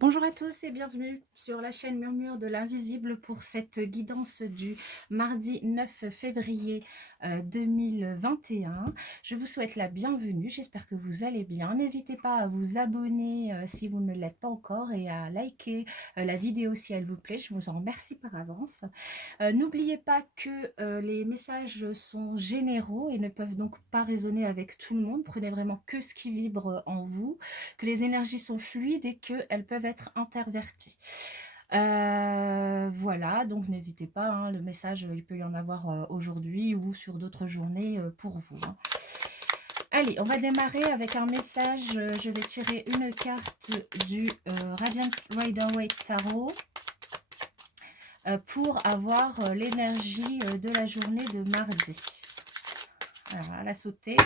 Bonjour à tous et bienvenue sur la chaîne Murmure de l'Invisible pour cette guidance du mardi 9 février 2021. Je vous souhaite la bienvenue, j'espère que vous allez bien. N'hésitez pas à vous abonner si vous ne l'êtes pas encore et à liker la vidéo si elle vous plaît. Je vous en remercie par avance. N'oubliez pas que les messages sont généraux et ne peuvent donc pas résonner avec tout le monde. Prenez vraiment que ce qui vibre en vous, que les énergies sont fluides et qu'elles peuvent être interverties. Voilà, donc n'hésitez pas, hein, le message, il peut y en avoir aujourd'hui ou sur d'autres journées pour vous. Hein. Allez, on va démarrer avec un message. Je vais tirer une carte du Radiant Rider-Waite Tarot pour avoir l'énergie de la journée de mardi. Alors, elle a sauté.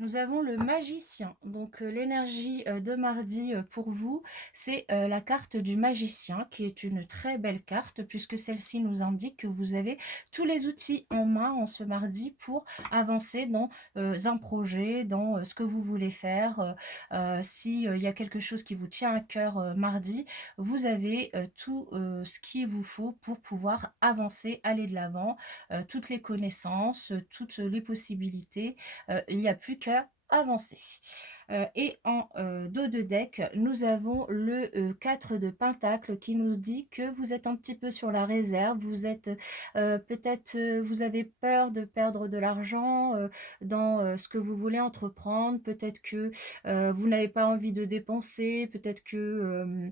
Nous avons le magicien. Donc, l'énergie de mardi pour vous, c'est la carte du magicien, qui est une très belle carte, puisque celle-ci nous indique que vous avez tous les outils en main en ce mardi pour avancer dans un projet, dans ce que vous voulez faire. S'il y a quelque chose qui vous tient à cœur mardi, vous avez tout ce qu'il vous faut pour pouvoir avancer, aller de l'avant, toutes les connaissances, toutes les possibilités. Il n'y a plus qu'à avancer. Et en dos de deck, nous avons le 4 de Pentacle qui nous dit que vous êtes un petit peu sur la réserve, vous êtes peut-être, vous avez peur de perdre de l'argent dans ce que vous voulez entreprendre, peut-être que vous n'avez pas envie de dépenser, peut-être que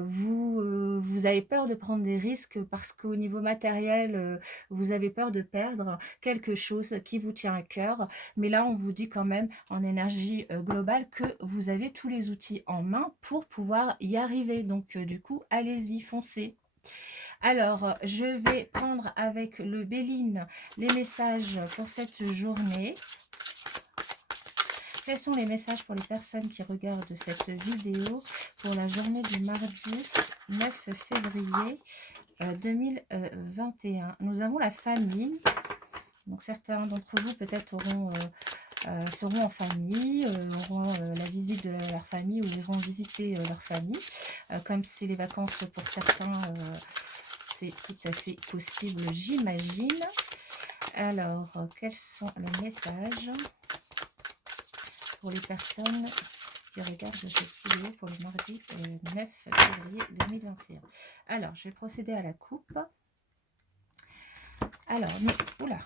vous avez peur de prendre des risques parce qu'au niveau matériel, vous avez peur de perdre quelque chose qui vous tient à cœur. Mais là, on vous dit quand même en énergie globale que vous avez tous les outils en main pour pouvoir y arriver. Donc, du coup, allez-y, foncez. Alors, je vais prendre avec le Béline les messages pour cette journée. Quels sont les messages pour les personnes qui regardent cette vidéo pour la journée du mardi 9 février 2021? Nous avons la famille. Donc, certains d'entre vous peut-être seront en famille, auront la visite de leur famille ou iront visiter leur famille. Comme c'est les vacances pour certains, c'est tout à fait possible, j'imagine. Alors, quels sont les messages pour les personnes qui regardent cette vidéo pour le mardi 9 février 2021? Alors, je vais procéder à la coupe. Alors, oula.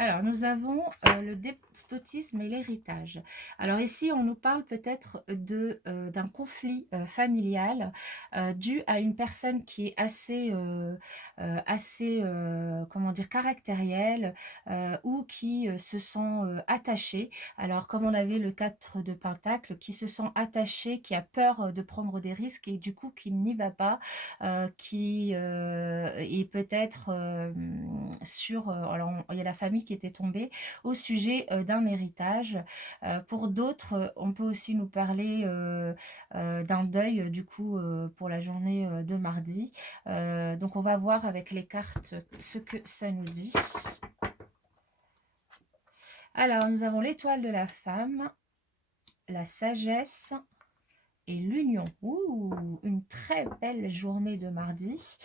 Alors, nous avons le despotisme et l'héritage. Alors ici, on nous parle peut-être d'un conflit familial dû à une personne qui est comment dire, caractérielle ou qui se sent attachée. Alors, comme on avait le 4 de Pentacle, qui se sent attaché, qui a peur de prendre des risques et du coup, qui n'y va pas, qui est peut-être alors il y a la famille qui était tombée au sujet d'un héritage. Pour d'autres, on peut aussi nous parler d'un deuil du coup pour la journée de mardi. Donc on va voir avec les cartes ce que ça nous dit. Alors nous avons l'étoile de la femme, la sagesse et l'union. Ouh, une très belle journée de mardi.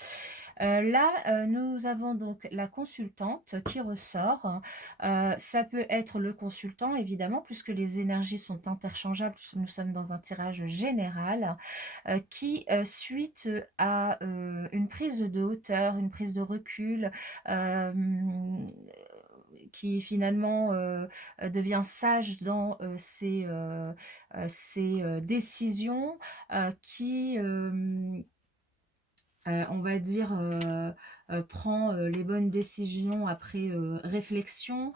Là, nous avons donc la consultante qui ressort. Ça peut être le consultant, évidemment, puisque les énergies sont interchangeables. Nous sommes dans un tirage général qui, suite à une prise de hauteur, une prise de recul, qui finalement devient sage dans ses décisions, qui on va dire, prend les bonnes décisions après réflexion,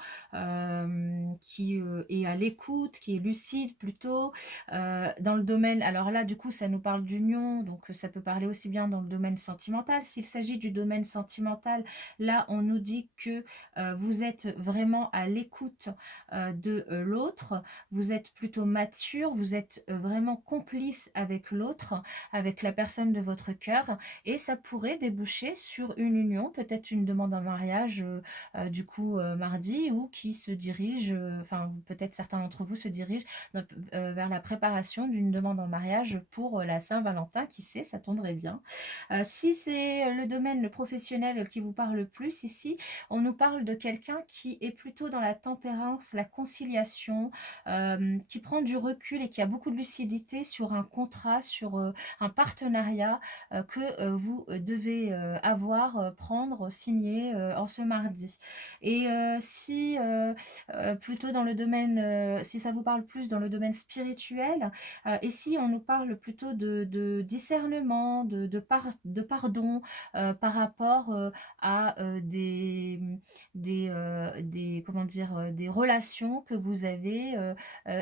qui est à l'écoute, qui est lucide plutôt. Dans le domaine, alors là, du coup, ça nous parle d'union, donc ça peut parler aussi bien dans le domaine sentimental. S'il s'agit du domaine sentimental, là, on nous dit que vous êtes vraiment à l'écoute de l'autre, vous êtes plutôt mature, vous êtes vraiment complice avec l'autre, avec la personne de votre cœur, et et ça pourrait déboucher sur une union, peut-être une demande en mariage du coup mardi, ou qui se dirige, enfin peut-être certains d'entre vous se dirigent vers la préparation d'une demande en mariage pour la Saint-Valentin, qui sait, ça tomberait bien. Si c'est le domaine le professionnel qui vous parle le plus ici, on nous parle de quelqu'un qui est plutôt dans la tempérance, la conciliation, qui prend du recul et qui a beaucoup de lucidité sur un contrat, sur un partenariat que vous devez avoir, prendre, signer en ce mardi. Et si plutôt dans le domaine, si ça vous parle plus dans le domaine spirituel, ici on nous parle plutôt de discernement, de pardon par rapport à comment dire, des relations que vous avez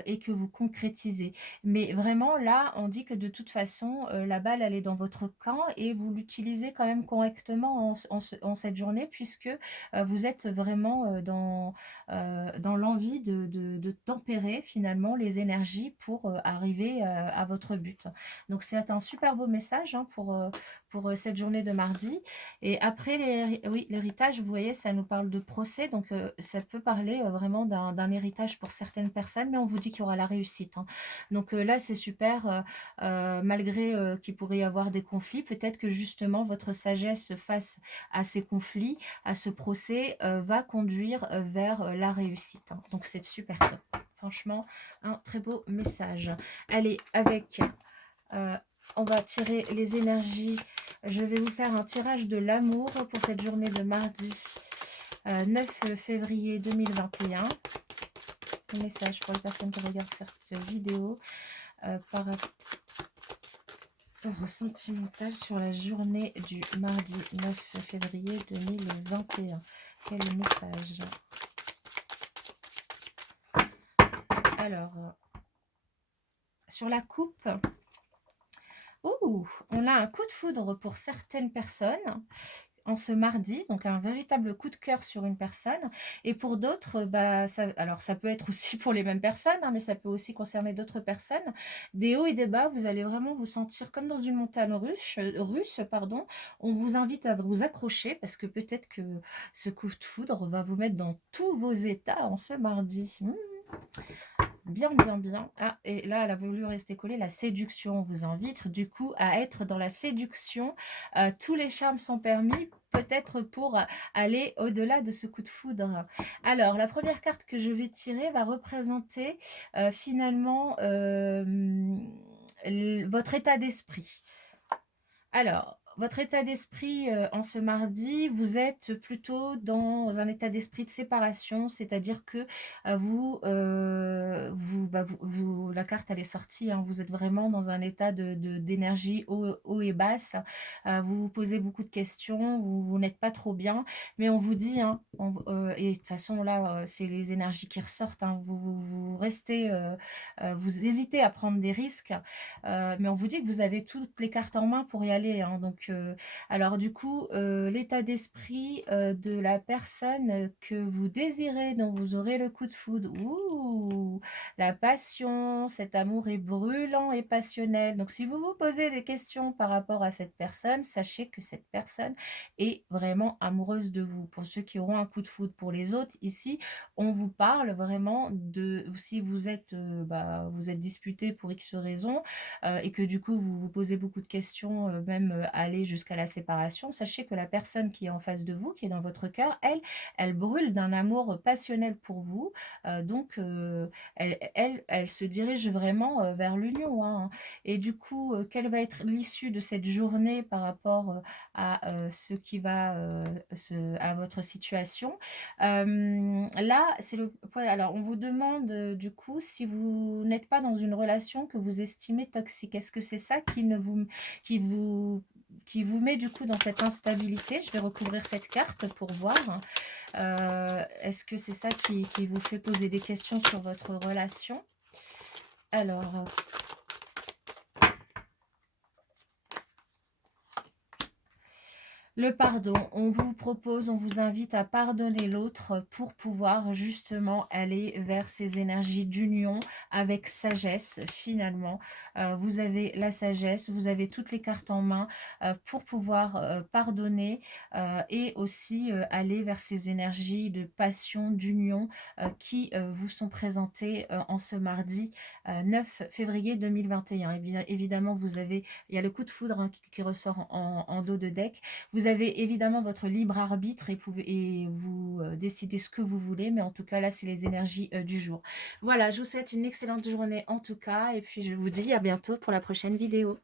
et que vous concrétisez. Mais vraiment là, on dit que de toute façon, la balle elle est dans votre camp et vous l'utilisez quand même correctement en cette journée, puisque vous êtes vraiment dans l'envie de tempérer finalement les énergies pour arriver à votre but. Donc c'est un super beau message hein, pour cette journée de mardi. Et après, oui, l'héritage, vous voyez, ça nous parle de procès, donc ça peut parler vraiment d'un héritage pour certaines personnes, mais on vous dit qu'il y aura la réussite. Hein. Donc là, c'est super, malgré qu'il pourrait y avoir des conflits, peut-être que justement votre sagesse face à ces conflits, à ce procès, va conduire vers la réussite. Hein. Donc c'est super top. Franchement, un très beau message. Allez, avec... on va tirer les énergies. Je vais vous faire un tirage de l'amour pour cette journée de mardi 9 février 2021. Un message pour les personnes qui regardent cette vidéo par rapport au sentimental sur la journée du mardi 9 février 2021. Quel message? Alors, sur la coupe, on a un coup de foudre pour certaines personnes en ce mardi, donc un véritable coup de cœur sur une personne. Et pour d'autres, alors ça peut être aussi pour les mêmes personnes, hein, mais ça peut aussi concerner d'autres personnes. Des hauts et des bas, vous allez vraiment vous sentir comme dans une montagne russe, pardon. On vous invite à vous accrocher parce que peut-être que ce coup de foudre va vous mettre dans tous vos états en ce mardi. Bien, bien, bien. Ah, et là, elle a voulu rester collée. La séduction, on vous invite du coup à être dans la séduction. Tous les charmes sont permis, peut-être pour aller au-delà de ce coup de foudre. Alors, la première carte que je vais tirer va représenter finalement votre état d'esprit. Alors, votre état d'esprit en ce mardi, vous êtes plutôt dans un état d'esprit de séparation, c'est-à-dire que la carte elle est sortie, hein, vous êtes vraiment dans un état d'énergie haut et basse, vous vous posez beaucoup de questions, vous n'êtes pas trop bien, mais on vous dit, hein, et de toute façon là, c'est les énergies qui ressortent, hein, vous restez, vous hésitez à prendre des risques, mais on vous dit que vous avez toutes les cartes en main pour y aller. Hein, donc, alors du coup, l'état d'esprit de la personne que vous désirez, dont vous aurez le coup de foudre. Ouh, la passion, cet amour est brûlant et passionnel. Donc, si vous vous posez des questions par rapport à cette personne, sachez que cette personne est vraiment amoureuse de vous. Pour ceux qui auront un coup de foudre, pour les autres, ici, on vous parle vraiment de si vous êtes, vous êtes disputé pour X raisons, et que du coup vous vous posez beaucoup de questions, même aller jusqu'à la séparation, sachez que la personne qui est en face de vous, qui est dans votre cœur, elle brûle d'un amour passionnel pour vous, donc elle se dirige vraiment vers l'union. Hein. Et du coup, quelle va être l'issue de cette journée par rapport à ce qui va à votre situation? Là, c'est le point. Alors, on vous demande du coup si vous n'êtes pas dans une relation que vous estimez toxique. Est-ce que c'est ça qui vous, qui vous met du coup dans cette instabilité? Je vais recouvrir cette carte pour voir. Est-ce que c'est ça qui vous fait poser des questions sur votre relation? Alors, Le pardon, on vous propose, on vous invite à pardonner l'autre pour pouvoir justement aller vers ces énergies d'union avec sagesse finalement. Vous avez la sagesse, vous avez toutes les cartes en main pour pouvoir pardonner et aussi aller vers ces énergies de passion, d'union qui vous sont présentées en ce mardi 9 février 2021. Évidemment, il y a le coup de foudre qui ressort en dos de deck. Vous avez évidemment votre libre arbitre et vous décidez ce que vous voulez, mais en tout cas, là, c'est les énergies du jour. Voilà, je vous souhaite une excellente journée en tout cas, et puis je vous dis à bientôt pour la prochaine vidéo.